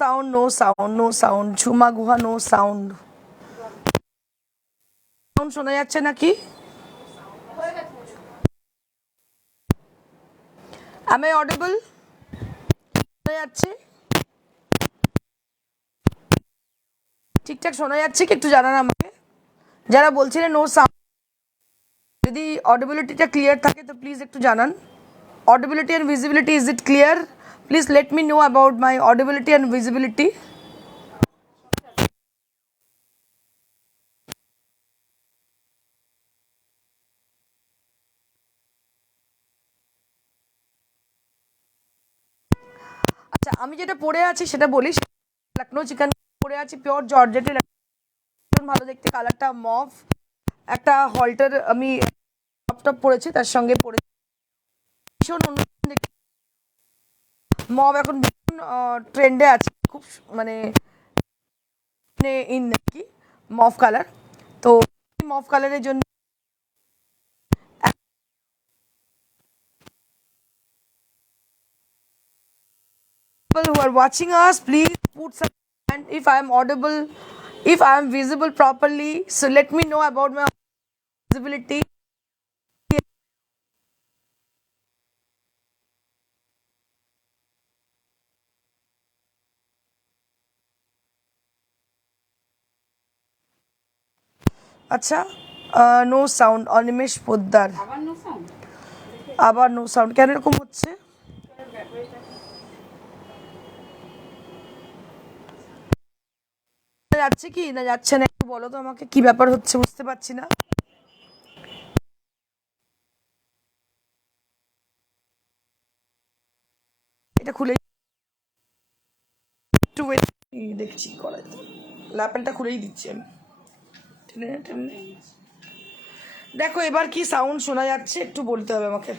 Sound, no sound, no sound. Jhuma Guha, no sound. Sound শোনা যাচ্ছে নাকি? Am I audible? শোনা যাচ্ছে? ঠিকঠাক শোনা যাচ্ছে কি একটু জানান আমাকে। যারা বলছিলেন নো সাউন্ড, যদি অডিবিলিটিটা ক্লিয়ার থাকে তো প্লিজ একটু জানান। Audibility and visibility, is it clear? Please let me know about my audibility and visibility. আচ্ছা, আমি যেটা পরে আছি সেটা বলি। লখনৌ চিকেন পরে আছি, পিওর জর্জেটের, ভালো দেখতে, কালারটা মভ। একটা হল্টার আমি টপ পরেছি, তার সঙ্গে পরে ভীষণ মভ এখন ভীষণ ট্রেন্ডে আছে, খুব মানে ইন নাকি মভ কালার। তো মভ কালারের জন্য people who are watching us, please put some and if I am audible, if I am visible properly, so let me know about my visibility. আচ্ছা, নো সাউন্ড। অনিমেষ পোদ্দার, আবার no sound কেন এরকম হচ্ছে? যাচ্ছে কি না যাচ্ছে না একটু বলো তো আমাকে, কি ব্যাপার হচ্ছে বুঝতে পারছি না। এটা খুলে একটু wait, দেখছি করা যায়। ল্যাপেলটা খুলেই দিচ্ছি আমি, টেনে টেনে। দেখো এবার কি সাউন্ড শোনা যাচ্ছে একটু বলতে হবে আমাকে।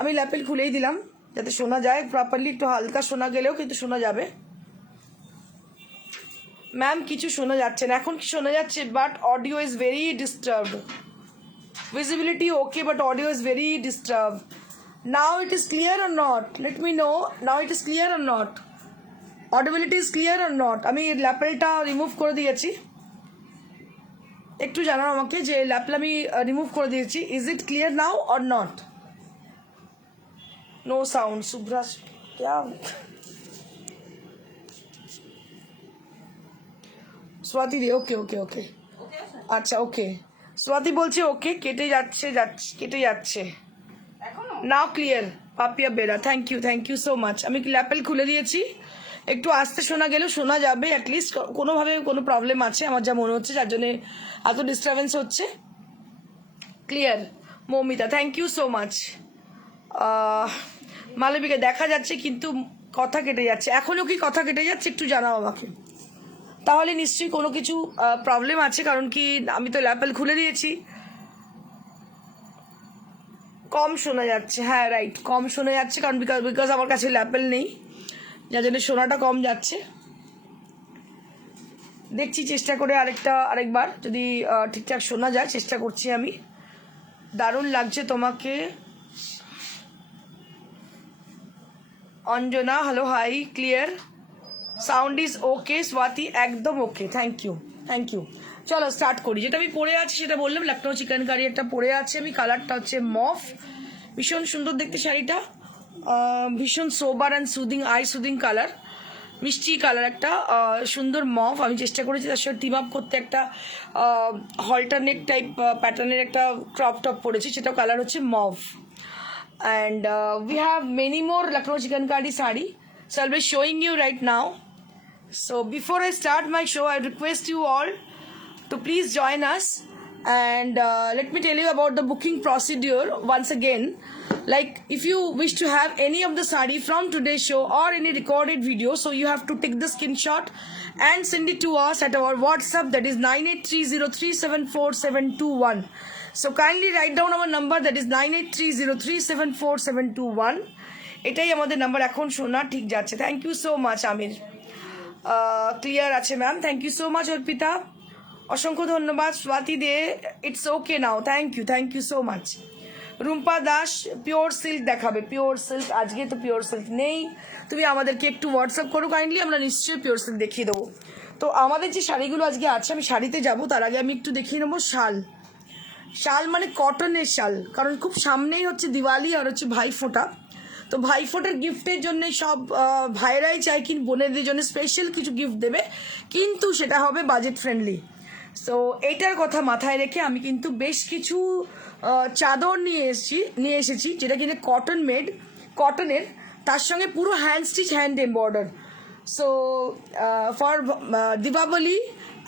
আমি ল্যাপেল খুলেই দিলাম যাতে শোনা যায় প্রপারলি, একটু হালকা শোনা গেলেও কিন্তু শোনা যাবে। ম্যাম কিছু শোনা যাচ্ছে না, এখন কি শোনা যাচ্ছে? But audio is very disturbed. Visibility okay, but audio is very disturbed. Now it is clear or not? Let me know, now it is clear or not? Audibility is clear or not? আমি ল্যাপেলটা remove করে দিয়েছি, একটু জানাও আমাকে যে lapel আমি remove করে দিয়েছি। Is it clear now or not? No sound. Subhras क्या? স্বাতি দি ওকে ওকে ওকে, আচ্ছা ওকে। স্বাতি বলছে ওকে, কেটে যাচ্ছে কেটে যাচ্ছে। Now clear. Papiya Bera, thank you so much. আমি ল্যাপেল খুলে দিয়েছি, একটু আস্তে শোনা গেলেও শোনা যাবে অ্যাটলিস্ট। কোনোভাবে কোনো প্রবলেম আছে আমার যা মনে হচ্ছে, যার জন্যে এত ডিস্টারবেন্স হচ্ছে। Clear. Moumita, thank you so much. Malabika, দেখা যাচ্ছে কিন্তু কথা কেটে যাচ্ছে। এখনও কি কথা কেটে যাচ্ছে একটু জানাও আমাকে, তাহলে নিশ্চয়ই কোনো কিছু প্রবলেম আছে, কারণ কি আমি তো ল্যাপেল খুলে দিয়েছি। কম শোনা যাচ্ছে, হ্যাঁ রাইট, কম শোনা যাচ্ছে কারণ বিকজ আমার কাছে ল্যাপেল নেই, যার জন্য শোনাটা কম যাচ্ছে। দেখছি চেষ্টা করে আরেকবার যদি ঠিকঠাক শোনা যায়, চেষ্টা করছি আমি। দারুণ লাগছে তোমাকে। Anjana, hello, hi, clear, sound is okay. Swati, একদম ওকে, থ্যাংক ইউ। চলো স্টার্ট করি। যেটা আমি পরে আছি সেটা বললাম, লখনৌ চিকেন কারি একটা পরে আছে আমি, কালারটা হচ্ছে মফ। ভীষণ সুন্দর দেখতে শাড়িটা, ভীষণ সোবার অ্যান্ড সুদিং কালার, মিষ্টি কালার একটা, সুন্দর মফ। আমি চেষ্টা করেছি তার সাথে টিম আপ করতে, একটা হল্টারনেক টাইপ প্যাটার্নের একটা ক্রপ টপ পরেছি, সেটাও কালার হচ্ছে মফ। And we have many more Lucknow Chikankari sari, so I'll be showing you right now. So before I start my show, I request you all to please join us, and let me tell you about the booking procedure once again. Like, if you wish to have any of the sari from today's show or any recorded video, so you have to take the screenshot and send it to us at our WhatsApp, that is 9830374721. So kindly write down our number, that is 9830374721. এটাই আমাদের number. এখন শোনা ঠিক যাচ্ছে, thank you so much Amir. Clear আছে ma'am, thank you so much Arpita, অসংখ্য ধন্যবাদ। Swati De, it's okay now, thank you so much. Rumpa Das pure silk দেখাবে, পিওর সিল্ক আজকে তো পিওর সিল্ক নেই, তুমি আমাদেরকে একটু হোয়াটসঅ্যাপ করো কাইন্ডলি, আমরা নিশ্চয়ই পিওর সিল্ক দেখিয়ে দেবো। তো আমাদের যে শাড়িগুলো আজকে আছে, আমি শাড়িতে যাব তার আগে আমি একটু দেখিয়ে নেবো শাল। শাল মানে কটনের শাল, কারণ খুব সামনেই হচ্ছে দিওয়ালি আর হচ্ছে ভাইফোঁটা। তো ভাইফোঁটার গিফটের জন্য সব ভাইরাই চাই কি বোনেদের জন্য স্পেশাল কিছু গিফট দেবে, কিন্তু সেটা হবে বাজেট ফ্রেন্ডলি। সো এইটার কথা মাথায় রেখে আমি কিন্তু বেশ কিছু চাদর নিয়ে এসেছি যেটা কিন্তু কটনের, তার সঙ্গে পুরো hand stitch hand embroider. So for Deepavali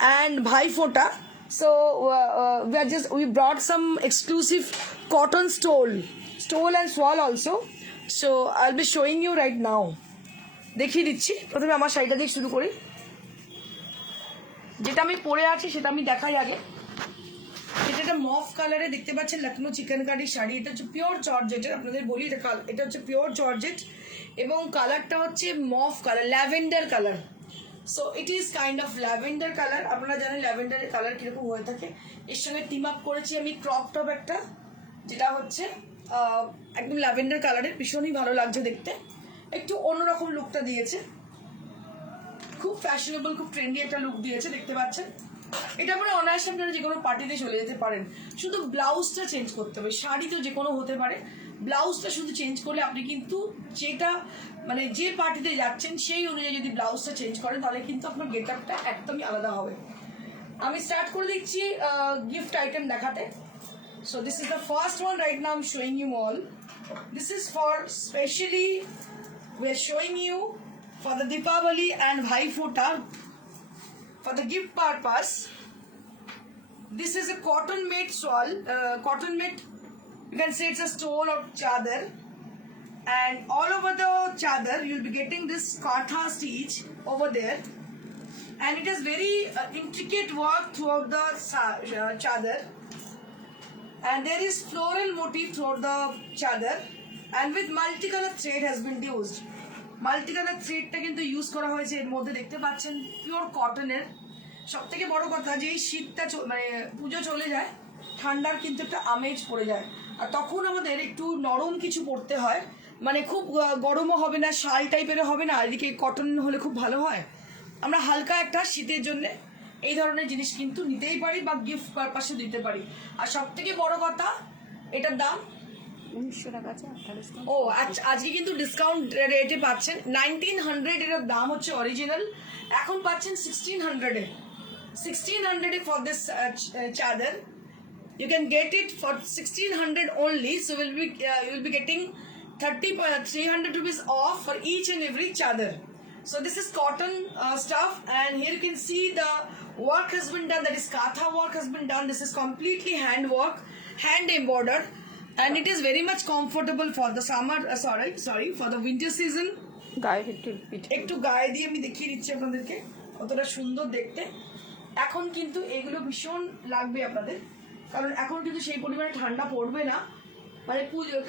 and Bhai Phonta, so we brought some exclusive cotton stole and swal also, so I'll be showing you right now. দেখিয়ে দিচ্ছি, প্রথমে আমার শাড়িটা দিয়ে শুরু করি। যেটা আমি পরে আছি সেটা আমি দেখাই আগে। এটা একটা মফ কালারে দেখতে পাচ্ছেন লখনৌ চিকেনকারি শাড়ি, এটা হচ্ছে পিওর জর্জেটের, আপনাদের বলি এটা হচ্ছে পিওর জর্জেট এবং কালারটা হচ্ছে মফ colour, lavender colour. So it is kind of lavender colour, আপনারা জানেন ল্যাভেন্ডারের কালার কীরকম হয়ে থাকে। এর সঙ্গে টিম আপ করেছি আমি ক্রপ টপ একটা, যেটা হচ্ছে একদম ল্যাভেন্ডার কালারের, ভীষণই ভালো লাগছে দেখতে, একটু অন্যরকম লুকটা দিয়েছে, খুব ফ্যাশনেবল খুব ট্রেন্ডি একটা লুক দিয়েছে দেখতে পাচ্ছেন। এটা মানে অনায়াসে আপনারা যে কোনো পার্টিতে চলে যেতে পারেন, শুধু ব্লাউজটা চেঞ্জ করতে হবে, শাড়ি তো যে কোনো হতে পারে, ব্লাউজটা শুধু চেঞ্জ করলে আপনি কিন্তু যেটা মানে যে পার্টিতে যাচ্ছেন সেই অনুযায়ী যদি ব্লাউজটা চেঞ্জ করেন তাহলে কিন্তু আপনার গেট আপটা একদমই আলাদা হবে। আমি স্টার্ট করে দিচ্ছি গিফট আইটেম দেখাতে। So this is the first one right now I am showing you all. This is for specially we are showing you for the Deepavali and Bhai Phota for the gift purpose. This is a cotton made shawl, cotton made, you can say it's a stole or chadar, and all over the chadar you'll be getting this katha stitch over there, and it is very intricate work throughout the chadar, and there is floral motif throughout the chadar, and with multicolor thread has been used. Multicolour থ্রেডটা কিন্তু use করা হয়েছে এর মধ্যে, দেখতে পাচ্ছেন pure কটনের। সব থেকে বড় কথা যে এই শীতটা মানে পুজো চলে যায়, ঠান্ডার কিন্তু একটা আমেজ পড়ে যায়, আর তখন আমাদের একটু নরম কিছু পরতে হয়, মানে খুব গরমও হবে না, শাল টাইপেরও হবে না, এদিকে কটন হলে খুব ভালো হয়। আমরা হালকা একটা শীতের জন্য এই ধরনের জিনিস কিন্তু নিতেই পারি বা গিফট পারপাসে দিতে পারি। আর সব থেকে বড় কথা এটার দাম 1900 টাকা আছে। ও আচ্ছা, আজকে কিন্তু ডিসকাউন্ট রেটে পাচ্ছেন 1900, এর দাম হচ্ছে অরিজিনাল, এখন পাচ্ছেন 1600 ফর দিস চাদর। You can get it for 1600 only, so you'll be getting 300 rupees off for each and every chadar. So this is cotton stuff, and here you can see the work has been done, that is katha work has been done. This is completely hand work, hand embroidered, and it is very much comfortable for the summer, for the winter season. গায়ে একটু গায়ে দিয়ে আমি দেখিয়ে দিচ্ছি আপনাদেরকে কতটা সুন্দর দেখতে। এখন কিন্তু এগুলো ভীষণ লাগবে আপনাদের, কারণ এখন কিন্তু সেই পরিমাণে ঠান্ডা পড়বে না, মানে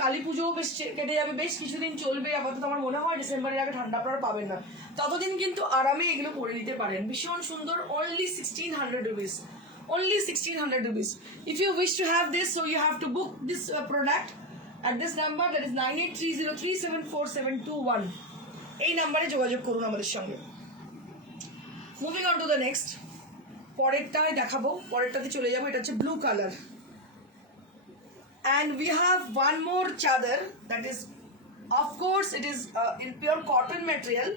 কালী পুজোও বেশ কেটে যাবে, বেশ কিছুদিন চলবে আপাতত, আমার মনে হয় ডিসেম্বরের আগে ঠান্ডা আপনারা পাবেন না, ততদিন কিন্তু আরামে এগুলো পরে নিতে পারেন। ভীষণ সুন্দর, only 1600 rupees, only 1600 rupees. If you wish to have this, so you have to book this product at this number, that is 9830374721. এই নাম্বারে যোগাযোগ করুন আমাদের সঙ্গে। Moving on to the next, পরেরটাই দেখাবো, পরেরটাতে চলে যাবো। এটা হচ্ছে blue colour, and we have one more chadar that is, of course it is in pure cotton material,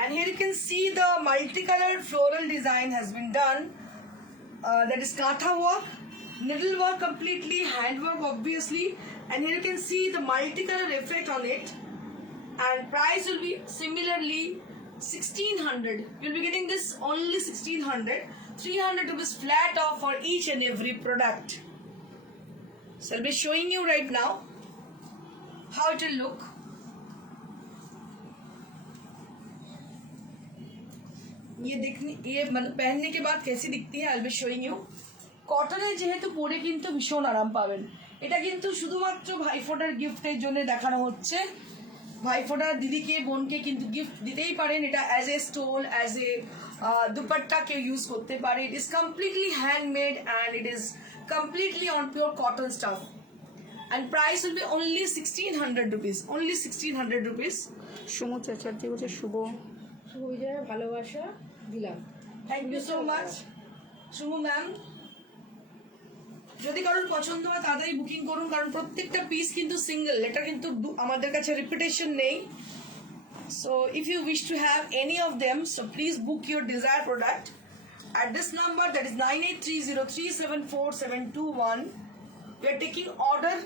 and here you can see the multicolored floral design has been done, that is katha work, needle work, completely hand work obviously, and here you can see the multicolor effect on it, and price will be similarly 1600. You'll be getting this only 1600, 300 rupees flat off for each and every product. So I'll be showing you right now how it will look. ये मतलब पहनने के बाद कैसी दिखती है, I'll be showing you. কটনের যেহেতু পরে কিন্তু ভীষণ আরাম পাবেন। এটা কিন্তু শুধুমাত্র ভাইফোঁটার গিফটের জন্য দেখানো হচ্ছে, ভাইফোঁটার দিদিকে বোনকে কিন্তু গিফট দিতেই পারেন, এটা as a stole, as a dupatta কেউ ইউজ করতে পারে। It is completely handmade and it is completely on pure cotton stuff, and price will be only 1600 rupees, only 1600 rupees. Sumu Chatterjee বলছে শুভ বিজয়ের ভালোবাসা দিলাম। Thank you so much Sumu ma'am. যদি কারোর পছন্দ হয় তাড়াতাড়ি বুকিং করুন, কারণ প্রত্যেকটা পিস কিন্তু সিঙ্গেল, এটা কিন্তু আমাদের কাছে রিপিটেশন নেই। So if you wish to have any of them, so please book your desired product at this number, that is 9830374721. We are taking order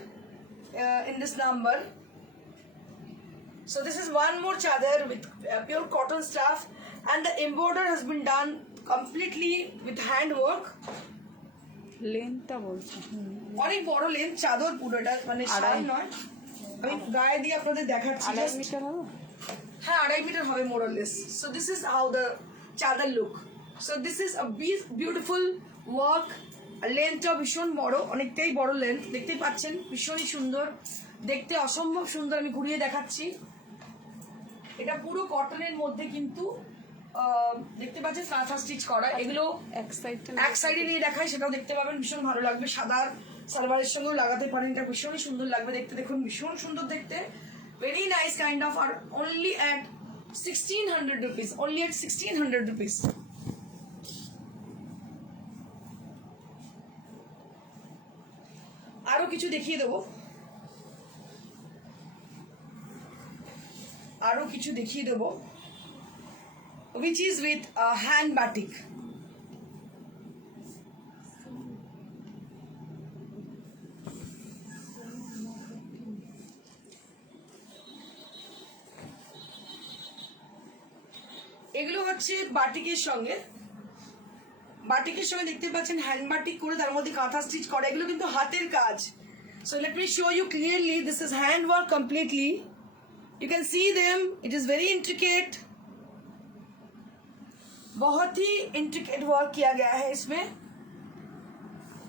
in this number. So this is one more chadar with pure cotton stuff, and the embroider has been done completely with handwork. লেনটা বলছে অনেক বড় lane চাদর পুরোটা, মানে শাল নয়। আমি গায়ে দিয়ে আপনাদের দেখাচ্ছি। 2.5 just- মিটার হবে হ্যাঁ 2.5 মিটার হবে more or less. So this is how the chadar look. So this is a beautiful work. লেন্থটা ভীষণ বড়, অনেকটাই বড় লেন্থ, দেখতেই পাচ্ছেন ভীষণই সুন্দর দেখতে, অসম্ভব সুন্দর। আমি ঘুরিয়ে দেখাচ্ছি। এটা পুরো কটনের মধ্যে কিন্তু দেখতে পাচ্ছেন কাঁথা স্টিচ করা। এগুলো এক সাইডটা এক সাইডে নিয়ে দেখায়, সেটাও দেখতে পাবেন, ভীষণ ভালো লাগবে। সাদা সালোয়ারের সঙ্গেও লাগাতে পারেন, এটা ভীষণই সুন্দর লাগবে দেখতে। দেখুন ভীষণ সুন্দর দেখতে, ভেরি নাইস কাইন্ড অফ। আর only at 1600 rupees, only at 1600 rupees. আরো কিছু দেখিয়ে দেবো, আরো কিছু দেখিয়ে দেবো, which is with hand batik. এগুলো হচ্ছে বাটিকের সঙ্গে, বাটিকের সঙ্গে দেখতে পাচ্ছেন হ্যান্ড বাটিক করে তার মধ্যে কাঁথা স্টিচ করা। এগুলো কিন্তু হাতের কাজ। So let me show you clearly, this is hand work completely. You can see them, it is very intricate, बहुत ही इंट्रिकेट वर्क किया गया है इसमें।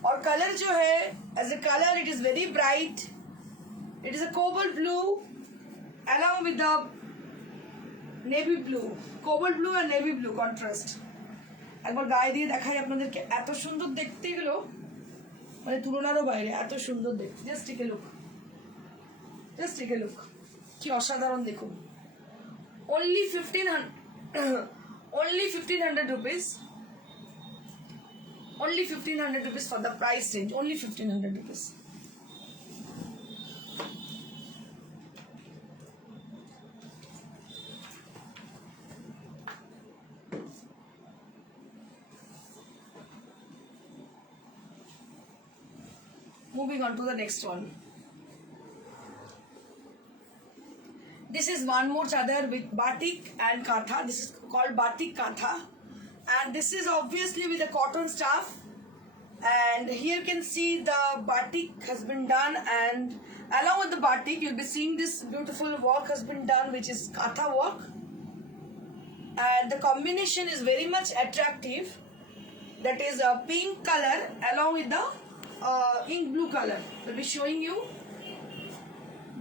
और कलर जो है as a colour it is very bright, it is a cobalt blue along with the navy blue, cobalt blue আর নেভি ব্লু কন্ট্রাস্ট। একবার গায়ে দিয়ে দেখাই আপনাদেরকে, এত সুন্দর দেখতে এগুলো, মানে তুলনারও বাইরে এত সুন্দর দেখতে। Just take a look, just take a look, কি অসাধারণ দেখুন। only 1500 rupees, only 1500 rupees for the price range, only 1500 rupees. Moving on to the next one. This is one more chadar with batik and katha. This is called batik katha, and this is obviously with the cotton stuff. And here you can see the batik has been done, and along with the batik you'll be seeing this beautiful work has been done, which is katha work, and the combination is very much attractive. That is a pink color along with the ink blue color. I'll be showing you.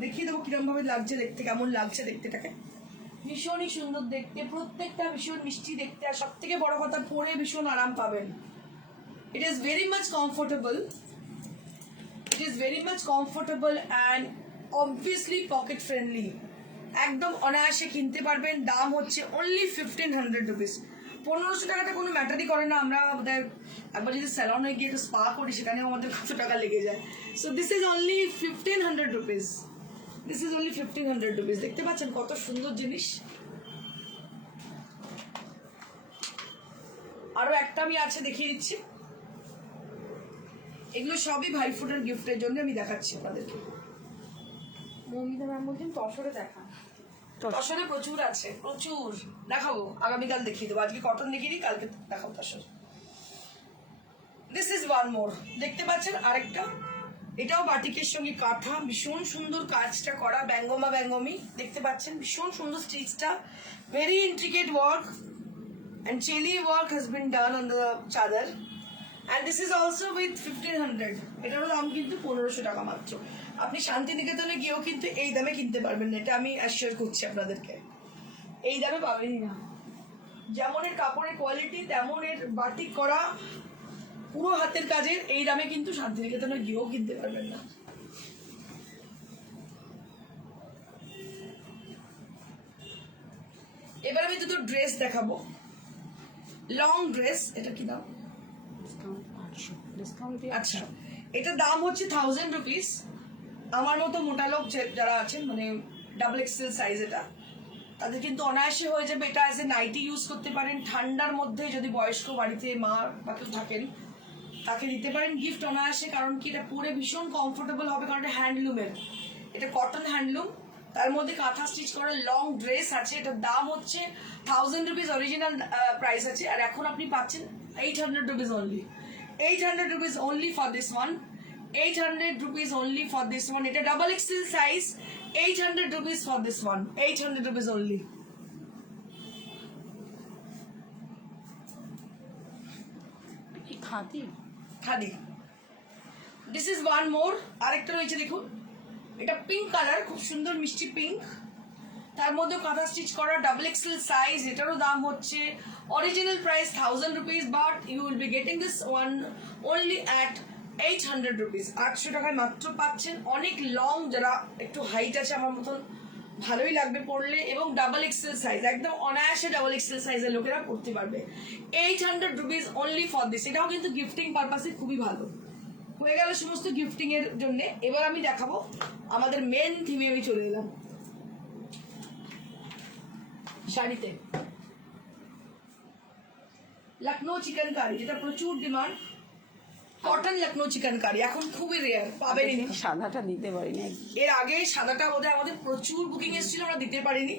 দেখিয়ে দেবো কিরম ভাবে লাগছে দেখতে, কেমন লাগছে দেখতেটাকে। ভীষণই সুন্দর দেখতে, প্রত্যেকটা ভীষণ মিষ্টি দেখতে, আর সব থেকে বড় কথা পরে ভীষণ আরাম পাবেন। It is very much comfortable, it is very much comfortable and obviously pocket friendly. একদম অনায়াসে কিনতে পারবেন। দাম হচ্ছে অনলি 1500 rupees। 1500 টাকাটা কোনো ম্যাটারই করে না। আমরা আমাদের একবার যদি স্যালনে গিয়ে একটু স্পা করি সেখানেও আমাদের কত টাকা লেগে যায়। So this is only 1500 rupees, this is only 1500 rupees। দেখতে পাচ্ছেন কত সুন্দর জিনিস। আরো একটা আমি আছে দেখিয়ে দিচ্ছি। এগুলো সবই ভাইফোঁটার গিফটের জন্য আমি দেখাচ্ছি আপনাদেরকে। মৌমিতা ম্যাম বলছেন তসরে দেখা। তসরে প্রচুর আছে, প্রচুর দেখাবো। আগামীকাল দেখিয়ে দেবো, আজকে কটন দেখিয়ে দিই, কালকে দেখাবো tussar. This is one more, দেখতে পাচ্ছেন আরেকটা, এটাও বাটিকের সঙ্গে কাঁথা, ভীষণ সুন্দর কাজটা করা, ব্যঙ্গমা ব্যঙ্গমি দেখতে পাচ্ছেন, ভীষণ সুন্দর স্টিচটা, very intricate work and chili work has been done on the chadar, and this is also with 1500। এটারও দাম কিন্তু 1500 টাকা মাত্র। আপনি শান্তিনিকেতনে গিয়েও কিন্তু এই দামে কিনতে পারবেন না, এটা আমি অ্যাসিওর করছি আপনাদেরকে। এই দামে পাবেনই না। যেমন এর কাপড়ের কোয়ালিটি তেমন এর বাটিক করা পুরো হাতের কাজের, এই দামে কিন্তু শান্তিনিকেতনে গিয়েও কিনতে পারবেন না। এবার আমি দুটো ড্রেস দেখাবো, লং ড্রেস। এটা কি দাম? ডিসকাউন্ট 800, ডিসকাউন্ট দিয়ে আচ্ছা, এটা দাম হচ্ছে 1000 রুপিস। আমার মতো মোটা লোক যারা আছেন, মানে ডাবল এক্সেল সাইজ, এটা তাদের কিন্তু অনায়াসে হয়ে যাবে। এটা অ্যাজ এ নাইটি ইউজ করতে পারেন, ঠান্ডার মধ্যে যদি বয়স্ক বাড়িতে মা বা কেউ থাকেন তাকে দিতে পারেন গিফট অনায়াসে। কারণ কি, এটা পরে ভীষণ কমফোর্টেবল হবে, কারণ এটা হ্যান্ডলুমের, এটা কটন হ্যান্ডলুম, তার মধ্যে কাঁথা স্টিচ করা লং ড্রেস আছে। এটার দাম হচ্ছে 1000 রুপিস, অরিজিনাল প্রাইস আছে। আর এখন আপনি পাচ্ছেন 800 rupees only, 800 rupees only for this one, 800 rupees only for this one. এটা double XL size, 800 rupees for this one, 800 rupees only. কি khadi? Khadi. This is one more. আরেকটা রয়েছে দেখুন, এটা পিঙ্ক কালার, খুব সুন্দর মিষ্টি পিঙ্ক, তার মধ্যে কাঁথা স্টিচ করা ডাবল এক্সেল সাইজ। এটারও দাম হচ্ছে original price 1000 rupees, but you will be getting this one only at 800 rupees, 800 টাকায় মাত্র পাচ্ছেন। অনেক লং, যারা একটু হাইট আছে আমার মতন, ভালোই লাগবে পরলে, এবং ডাবল এক্সেল সাইজ, একদম অনায়াসে ডাবল এক্সেল সাইজের লোকেরা পরতে পারবে। 800 রুপিস অনলি ফর দিস। এটাও কিন্তু গিফটিং পারপাসে খুবই ভালো হয়ে গেল, সমস্ত গিফটিং এর জন্য। এবার আমি দেখাবো আমাদের মেন থিমে আমি চলে এলাম, শাড়িতে লখনৌ চিকেনকারি, যেটা প্রচুর ডিমান্ড। কটন লখনৌ চিকেনকারি এখন খুবই রেয়ার, পাবেনই না। সাদাটা দিতে পারিনি একদম। এর আগে সাদাটা বোধহয় আমাদের প্রচুর বুকিং এসেছিল, আমরা দিতে পারিনি,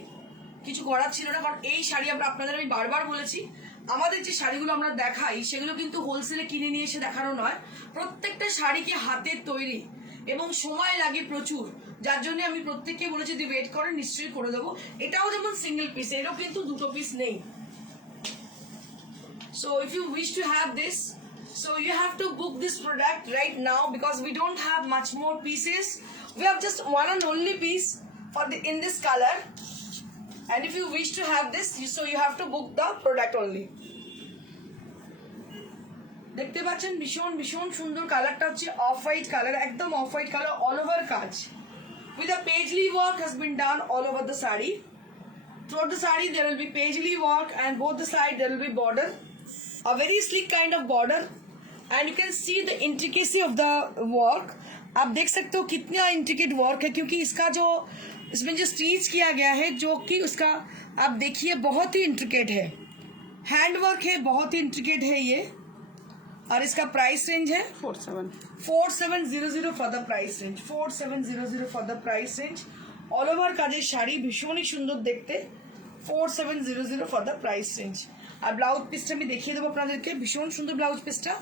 কিছু করার ছিল না। কারণ এই শাড়ি আমরা আপনাদের, আমি বারবার বলেছি, আমাদের যে শাড়িগুলো আমরা দেখাই সেগুলো কিন্তু হোলসেলে কিনে নিয়ে এসে দেখানো নয়, প্রত্যেকটা শাড়িকে হাতের তৈরি এবং সময় লাগে প্রচুর, যার জন্য আমি প্রত্যেককে বলেছি যদি ওয়েট করেন নিশ্চয়ই করে দেবো। এটাও যেমন সিঙ্গেল পিস, এরও কিন্তু দুটো পিস নেই। So if you wish to have this, so you have to book this product right now, because we don't have much more pieces. We have just one and only piece for the in this color, and if you wish to have this, so you have to book the product only. দেখতে পাচ্ছেন ভীষণ ভীষণ সুন্দর কালারটা হচ্ছে off white colour, একদম off white colour, all over কাজ with a paisley work has been done all over the saree. Throughout the saree there will be paisley work, and both the side there will be border, a very sleek kind of border, and you can see the intricacy of the work. आप देख सकते हो कितना intricate work है, क्योंकि इसका जो इसमें जो स्टिच किया गया है, जो कि उसका आप देखिए बहुत ही इंट्रिकेट है, हैंड वर्क है, बहुत ही इंट्रिकेट है ये। और इसका प्राइस रेंज है 4700 for the price range, 4700 for the price range. All over কাজের শাড়ি, ভীষণই সুন্দর দেখতে, 4700 ফর দ্য প্রাইস রেঞ্জ। আর ব্লাউজ পিসটা আমি দেখিয়ে দেবো আপনাদেরকে, ভীষণ সুন্দর ব্লাউজ পিসটা,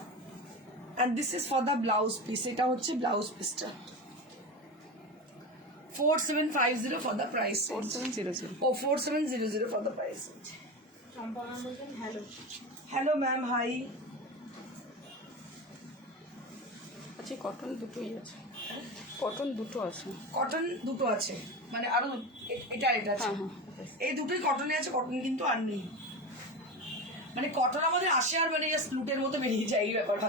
and this is for the blouse piece. এটা হচ্ছে ব্লাউজ পিসটা, 4750 ফর দ্য প্রাইস, 4700। ও 4700 for the price range. Champa ma'am বলছেন হ্যালো। Hello ma'am, hi. আচ্ছা, কটন দুটোই আছে, কটন দুটো আছে, কটন দুটো আছে, মানে আরো এটা এটা আছে, হ্যাঁ হ্যাঁ। এই দুটোই কটনে আছে, কটন কিন্তু আর নেই, মানে কটন আমাদের আসে আর মানে জাস্ট লুটের মতো বেরিয়ে যায়, এই ব্যাপারটা।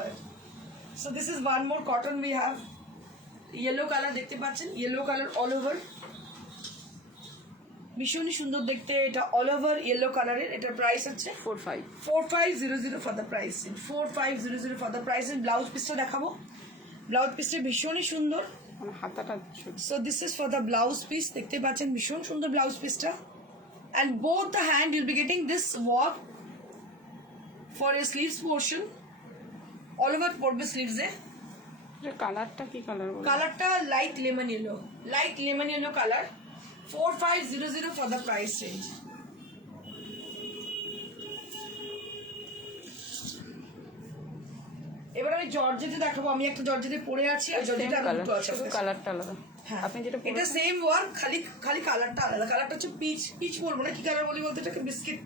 So this is one more cotton we have, yellow colour দেখতে পাচ্ছেন, ইয়েলো কালার অল ওভার, ভীষণই সুন্দর দেখতে, এটা অল ওভার ইয়েলো কালারের। এটার প্রাইস হচ্ছে 4500 for the price, 4500 for the price. Blouse পিসটা দেখাবো, ব্লাউজ পিসটা ভীষণই সুন্দর, মানে হাতাটা so this is for the blouse piece, দেখতে পাচ্ছেন ভীষণ সুন্দর ব্লাউজ পিসটা, and both the hand you'll be getting this work for a sleeves portion, all over পড়বে স্লিভসে। কালারটা কি কালার? কালারটা light lemon yellow, light lemon yellow colour, 4500 for the price range. এবার আমি জর্জেটে দেখাবো, আমি একটা জর্জেটে পরে আছি, আর জর্জেটে আরো দুটো আছে, শুধু কালারটা আলাদা। হ্যাঁ, আপনি যেটা এটা সেম ওয়ার্ক, খালি খালি কালারটা আলাদা। কালারটা হচ্ছে পিচ, পিচ বলবো না, কি কালার বলি বলতে, এটাকে biscuit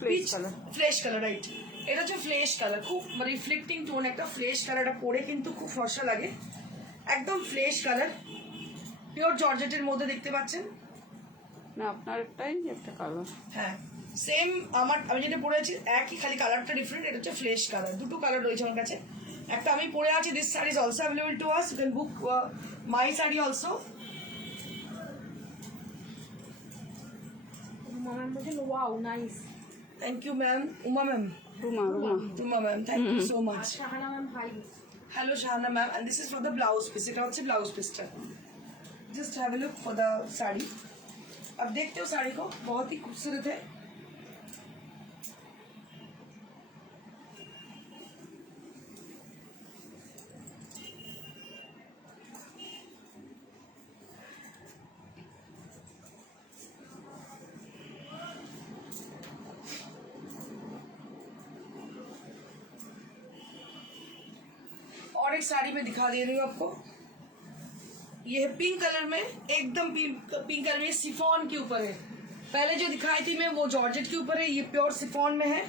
flash colour, fresh colour, right. এটা হচ্ছে ফ্লেশ কালার, খুব রিফ্লেক্টিং টোন, একটা ফ্রেশ কালারটা পরে কিন্তু খুব ফর্সা লাগে, একদম ফ্লেশ কালার, পিওর জর্জেটের মধ্যে দেখতে পাচ্ছেন না আপনারটাই একটা কালার। হ্যাঁ, সেম আমি যেটা পরে আছি একই, খালি কালারটা ডিফারেন্ট। এটা হচ্ছে ফ্লেশ কালার, দুটো কালার রয়েছে আমার কাছে। একটা আমি পরে আছি, this sari is also available to us, you can book my sari also. Mama Motion, wow, nice. Thank you, ma'am. Uma ma'am. Ruma Ruma Uma ma'am. Thank you so much. Shahana ma'am, hi. Hello, Shahana ma'am. And this is for the blouse piece. এটা হচ্ছে blouse পিসটা। Just have a look for the sari. अब देखते हो साड़ी को, बहुत ही खूबसूरत है। और एक साड़ी में दिखा दे रही हूँ आपको। ये है पिंक कलर में, एकदम पिंक कलर में, सिफॉन के ऊपर है। पहले जो दिखाई थी मैं वो जॉर्जेट के ऊपर है, ये प्योर सिफॉन में है।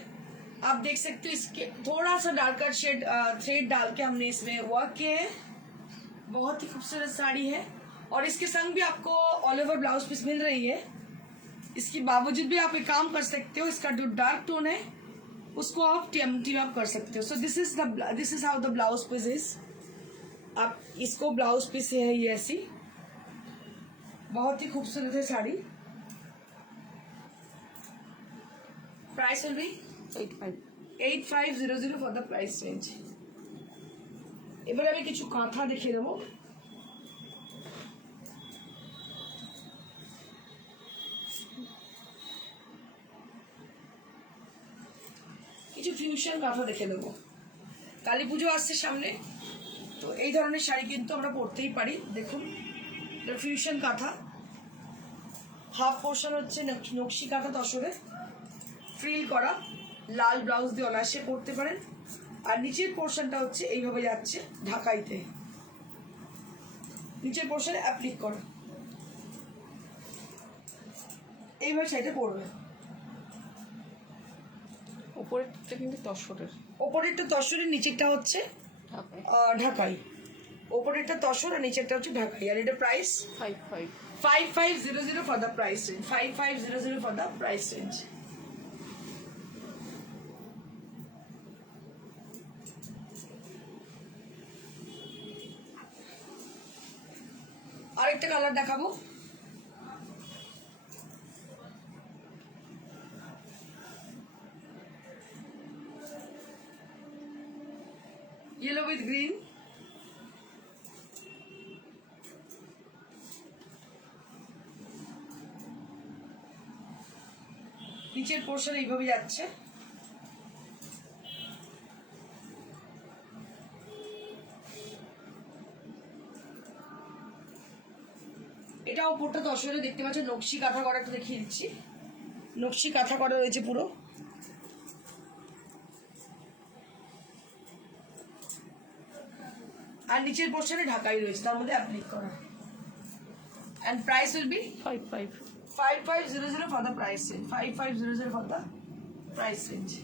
आप देख सकते हो इसके थोड़ा सा डार्कर शेड थ्रेड डाल के हमने इसमें वर्क किए हैं। बहुत ही खूबसूरत साड़ी है और इसके संग भी आपको ऑल ओवर ब्लाउज पीस मिल रही है। इसके बावजूद भी आप एक काम कर सकते हो, इसका जो डार्क टोन है उसको आप टीम अप कर सकते हो। So this is how the blouse piece is. आप इसको ब्लाउज पीस है ये ऐसी, बहुत ही खूबसूरत है sari. Price will be 8500 for the price range. এবার আমি কিছু কাঁথা দেখিয়ে দেবো। কিছু ফিউশন কাঁথা দেখে দেবো। কালী পুজো আসছে সামনে, তো এই ধরনের শাড়ি কিন্তু আমরা পরতেই পারি। দেখুন এটা ফিউশন কাঁথা, হাফ পোর্শন হচ্ছে নকশি কাঁথা তসরে ফ্রিল করা, লাল ব্লাউজ দিয়ে অনায়াসে পরতে পারেন। আর নিচের পোর্শনটা হচ্ছে এইভাবে যাচ্ছে ঢাকাইতে, নিচের পোর্শনে অ্যাপ্লিক করা, এইভাবে শাড়িটা পরবে। উপরেরটা কিন্তু তসরের, ওপরেরটা তসরের, নিচেরটা হচ্ছে ঢাকায় ঢাকাই। ওপরেরটা তসর আর নিচেরটা হচ্ছে ঢাকাই। আর এটা price 55 5500 for the price range. 5500 for the price range. আরেকটা কালার দেখাবো। Yellow with green. নিচের পোর্শন এইভাবে যাচ্ছে। এটা ওপরটা তসরে দেখতে পাচ্ছেন নকশি কাঁথা করা, একটু দেখিয়ে দিচ্ছি। নকশি কাঁথা করা রয়েছে পুরো। আর নিচের পোর্শনে ঢাকাই রয়েছে, তার মধ্যে অ্যাপ্লিক করা। And price will be 5500 for the price range. 5500 for the price range.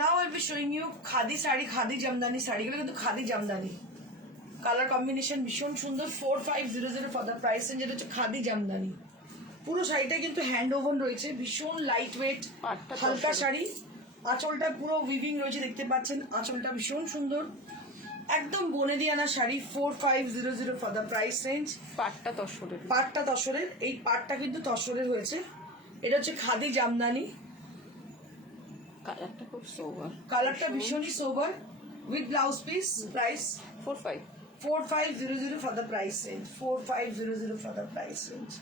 Now I'll be showing you khadi sari, khadi Jamdani sari. এগুলো কিন্তু খাদি জামদানি, কালার কম্বিনেশন ভীষণ সুন্দর। 4500 for the price range। এটা হচ্ছে খাদি জামদানি। পুরো শাড়িটা কিন্তু হ্যান্ড ওভেন রয়েছে, ভীষণ লাইট ওয়েট হালকা শাড়ি। আঁচলটা পুরো উইভিং রয়েছে, দেখতে পাচ্ছেন আঁচলটা ভীষণ সুন্দর, একদম বনে দিয়ে আনা sari. 4500 for the price range। পাটটা তসরের, পাটটা তসরের, এই পাটটা কিন্তু তসরের হয়েছে। এটা হচ্ছে খাদি জামদানি। কালারটা খুব সোবার, কালারটা ভীষণই sober with blouse piece. Price 4500 for the price range. 4500 for the price range.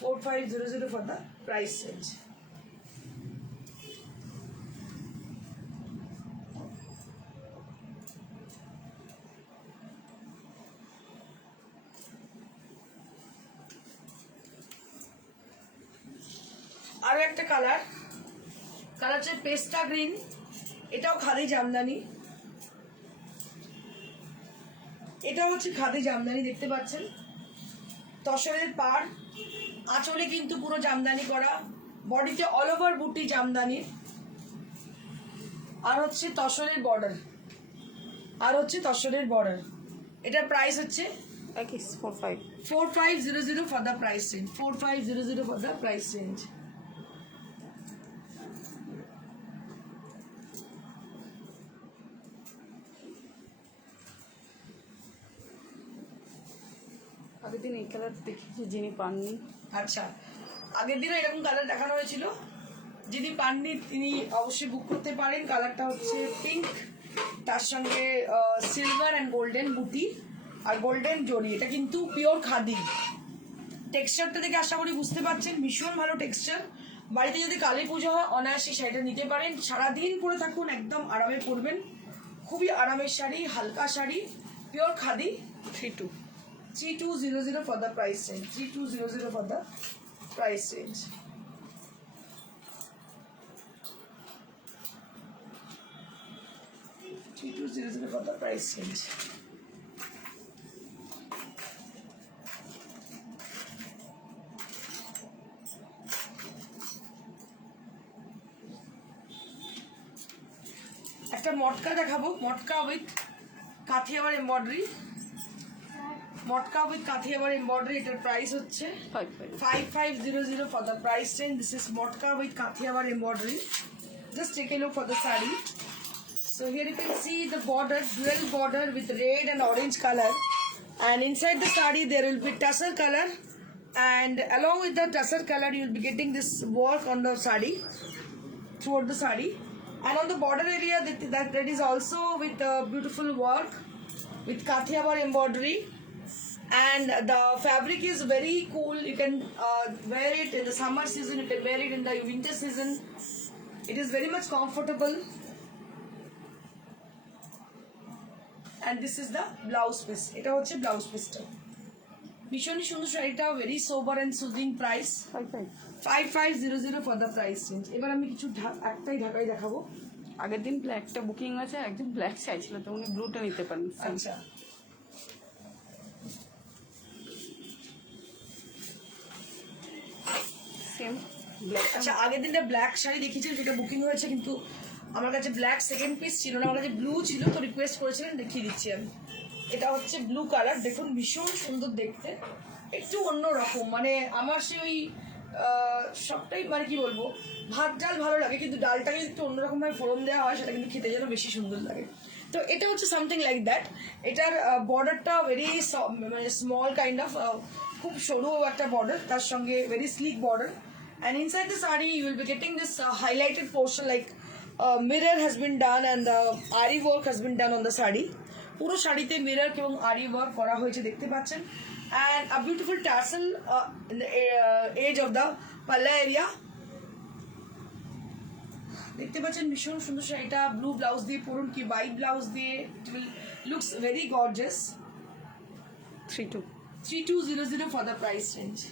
4500 for the price range. আরো একটা কালার হচ্ছে পেস্টা গ্রিন। এটাও খাদি জামদানি। এটা হচ্ছে খাদি জামদানি, দেখতে পাচ্ছেন তসরের পাড়, আঁচলে কিন্তু পুরো জামদানি করা, বডিতে অল ওভার বুটি জামদানি। আর হচ্ছে তসরের বর্ডার, এটার প্রাইস হচ্ছে 4500 for the price range. 4500 for the price range. আগের দিন এই কালার দেখিয়েছি, যিনি পাননি। আচ্ছা, আগের দিনও এরকম কালার দেখানো হয়েছিল, যিনি পাননি তিনি অবশ্যই বুক করতে পারেন। কালারটা হচ্ছে পিঙ্ক, তার সঙ্গে সিলভার অ্যান্ড গোল্ডেন বুটি আর গোল্ডেন জরি। এটা কিন্তু পিওর খাদি। টেক্সচারটা দেখে আশা করি বুঝতে পারছেন, ভীষণ ভালো টেক্সচার। বাড়িতে যদি কালী পুজো হয় অনায়াসে শাড়িটা নিতে পারেন, সারাদিন পরে থাকুন, একদম আরামে পরবেন। খুবই আরামের শাড়ি, হালকা sari, pure khadi. 3200 for the price range. 3200 for the price range. For the price range. একটা মটকা দেখাবো, মটকা with কাথিয়াওয়ার embroidery. Matka with কাথিয়াওয়ার embroidery, এটার প্রাইস হচ্ছে 5500 for the price range. This is matka with কাথিয়াওয়ার embroidery. Just take a look for the saree. So here you can see the border, dual border with red and orange color, and inside the saree there will be tussar color, and along with the tussar color you will be getting this work on the saree, throughout the saree, and on the border area that is also with beautiful work with Kathiawar embroidery. And the fabric is very cool. You can wear it in the summer season, you can wear it in the winter season. It is very much comfortable. And this is the blouse piece. এটা হচ্ছে blouse পিসটা। ভীষণই সুন্দর শাড়িটা, very sober and soothing price 5500 for the price range. এবার আমি কিছু একটাই ঢাকাই দেখাবো। আগের দিন ব্ল্যাকটা বুকিং আছে, একজন ব্ল্যাক চাইছিল, তো উনি ব্লুটা নিতে পারেন। আচ্ছা, সেম ব্ল্যাক। আচ্ছা, আগের দিনটা ব্ল্যাক শাড়ি দেখিয়েছিলেন, সেটা বুকিং হয়েছে, কিন্তু আমার কাছে ব্ল্যাক সেকেন্ড পিস ছিল না, আমার কাছে ব্লু ছিল, তো রিকোয়েস্ট করেছিলেন, দেখিয়ে দিচ্ছি আমি। এটা হচ্ছে ব্লু কালার, দেখুন ভীষণ সুন্দর দেখতে, একটু অন্যরকম। মানে আমার সে ওই সবটাই মানে কি বলবো, ভাত ডাল ভালো লাগে, কিন্তু ডালটাকে একটু অন্যরকমভাবে ফোড়ন দেওয়া হয়, সেটা কিন্তু খেতে যেন বেশি সুন্দর লাগে। তো এটা হচ্ছে সামথিং লাইক দ্যাট। এটার বর্ডারটা ভেরি মানে স্মল কাইন্ড অফ, খুব সরু একটা বর্ডার, তার সঙ্গে very slick border. And inside the saree you will be getting this highlighted portion, like mirror has been done and the ari work has been done on the saree. পুরো শাড়িতে mirror এবং আরি work করা হয়েছে, দেখতে পাচ্ছেন। and a beautiful tassel in the edge of the palla area. দেখতে পাচ্ছেন ভীষণ সুন্দর শাড়িটা, ব্লু ব্লাউজ দিয়ে পরুন কি হোয়াইট ব্লাউজ দিয়ে, it will looks very gorgeous. 3200 for the price range.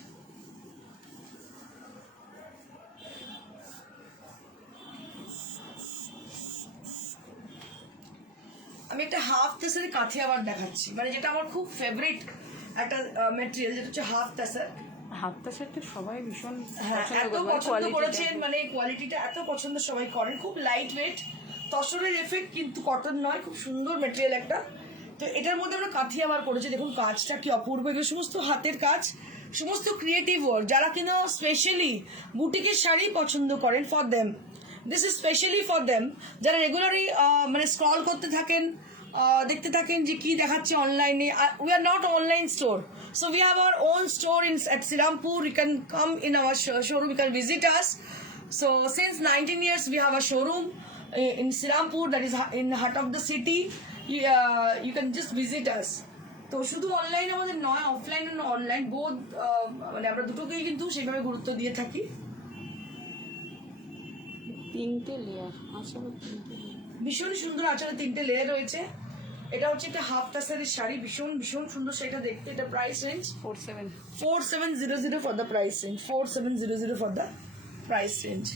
আমি একটা হাফ তাসারের কাথিয়াওয়ার দেখাচ্ছি, মানে যেটা আমার খুব ফেভারিট একটা ম্যাটেরিয়াল, যেটা হচ্ছে হাফ তাসার। হাতটা সেটটা সবাই ভীষণ এত পছন্দ করেছেন, মানে কোয়ালিটিটা এত পছন্দ সবাই করেন, খুব লাইট ওয়েট, তসরের এফেক্ট, কিন্তু কটন নয়, খুব সুন্দর ম্যাটেরিয়াল একটা। তো এটার মধ্যে আমরা কাথিয়াওয়ার করেছি, দেখুন কাজটা কি অপূর্ব, এগুলো সমস্ত হাতের কাজ, সমস্ত ক্রিয়েটিভ ওয়ার্ক। যারা কিনা স্পেশালি বুটিকের শাড়ি পছন্দ করেন, for them this is specially for them, যারা রেগুলারই মানে স্ক্রল করতে থাকেন, দেখতে থাকেন যে কি দেখাচ্ছে অনলাইনে। We are not online store, so we have our own store in at Srirampur. You can come in our showroom, you can visit us. So since 19 years we have a showroom in Srirampur, that is in heart of the city. You can just visit us. তো শুধু online আমাদের নয়, offline আর online বোধ, মানে আমরা দুটোকেই কিন্তু সেভাবে গুরুত্ব দিয়ে থাকি। 3টে লেয়ার, আসলে 3টে ভীষণ সুন্দর আঁচলে 3টে লেয়ার রয়েছে। এটা হচ্ছে একটা হাফ তাসারের শাড়ি, ভীষণ ভীষণ সুন্দর সেটা দেখতে। এটা price range 4700 for the price range. 4700 for the price range.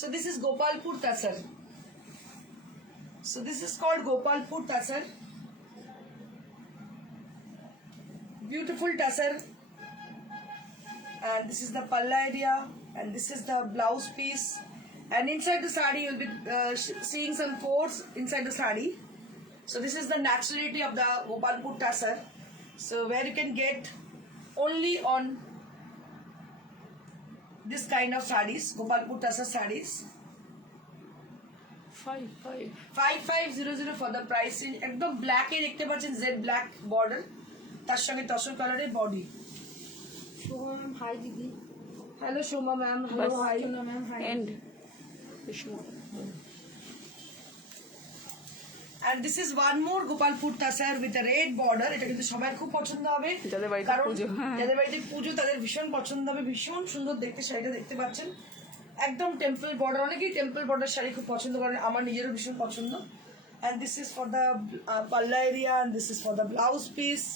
So this is Gopalpur Tasar. So this is called Gopalpur Tasar. Beautiful Tasar. And this is the palla area, and this is the blouse piece, And inside the sari, you'll be seeing some pores inside the sari. So this is the naturality of the Gopalpur Tassar. So where you can get only on this kind of sarees, Gopalpur Tassar sarees. 5500 for the pricing. একদম black এ দেখতে পাচ্ছেন, jet black border, তার সঙ্গে তসর কালারের body. Soma ma'am hi দিদি। Hello Soma ma'am, hello hi ma'am hi. And And this is one more Gopalpur Tassar with a red border. এটা কিন্তু সবার খুব পছন্দ হবে, যাদের বাড়িতে কারণ পুজো, হ্যাঁ। যাদের বাড়িতে পুজো তাদের ভীষণ পছন্দ হবে। ভীষণ সুন্দর দেখতে শাড়িটা দেখতে পাচ্ছেন, একদম টেম্পল বর্ডার। অনেকেই টেম্পল বর্ডার শাড়ি খুব পছন্দ করেন, আমার নিজেরও ভীষণ পছন্দ। And this is for the palla area, and this is for the blouse piece.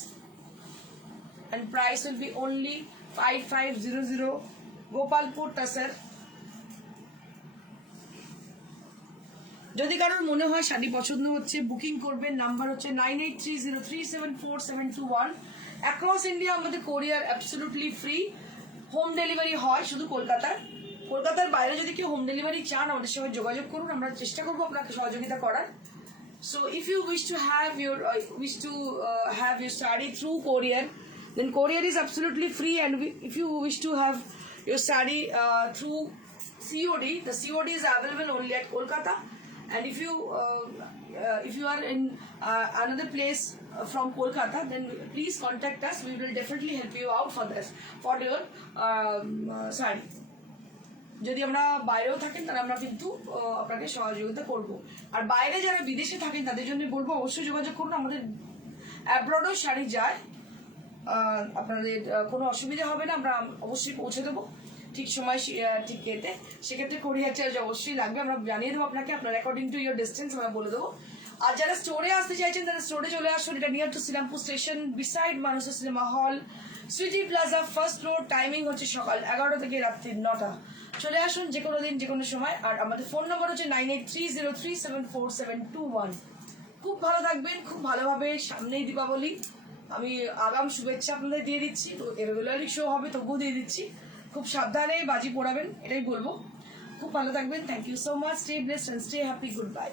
And price will be only 5500 Gopalpur Tassar. যদি কারোর মনে হয় শাড়ি পছন্দ হচ্ছে, বুকিং করবেন। নাম্বার হচ্ছে 9830374721। অ্যাক্রস ইন্ডিয়া আমাদের কোরিয়ার অ্যাবসলিউটলি ফ্রি। হোম ডেলিভারি হয় শুধু কলকাতার। কলকাতার বাইরে যদি কেউ হোম ডেলিভারি চান, আমাদের সঙ্গে যোগাযোগ করুন, আমরা চেষ্টা করবো আপনাকে সহযোগিতা করার। So if you wish to have your saree through courier, then courier is absolutely free. And if you wish to have your saree through COD, the COD is available only at Kolkata. And if you are in another place from Kolkata, then please contact us. We will definitely help you out for your saree. যদি আমরা বাইরেও থাকেন তাহলে আমরা কিন্তু আপনাকে সহযোগিতা করব। আর বাইরে যারা বিদেশে থাকেন তাদের জন্য বলবো অবশ্যই যোগাযোগ করুন। আমাদের অ্যাব্রডও শাড়ি যায়, আপনাদের কোনো অসুবিধা হবে না, আমরা অবশ্যই পৌঁছে দেবো ঠিক সময়, ঠিক এতে। সেক্ষেত্রে কোরিয়ার চার্জ অবশ্যই লাগবে, আমরা জানিয়ে দেবো আপনাকে, আপনার অ্যাকর্ডিং টু ইয়োর ডিস্টেন্স আমরা বলে দেবো। আর যারা স্টোরে আসতে চাইছেন তারা স্টোরে চলে আসুন। এটা near to Srirampur station, beside মানুষের cinema hall, sweety plaza, first floor. Timing হচ্ছে সকাল 11টা থেকে রাত্রি 9টা। চলে আসুন যে কোনো দিন, যে কোনো সময়। আর আমাদের ফোন নম্বর হচ্ছে 9830374721। খুব ভালো থাকবেন, খুব ভালোভাবে। সামনেই দীপাবলি, আমি আগাম শুভেচ্ছা আপনাদের দিয়ে দিচ্ছি। তো রেগুলারলি শো হবে, তবুও দিয়ে দিচ্ছি। খুব সাবধানে বাজি পোড়াবেন, এটাই বলবো। খুব ভালো থাকবেন। Thank you so much. Stay blessed and stay happy. Good by.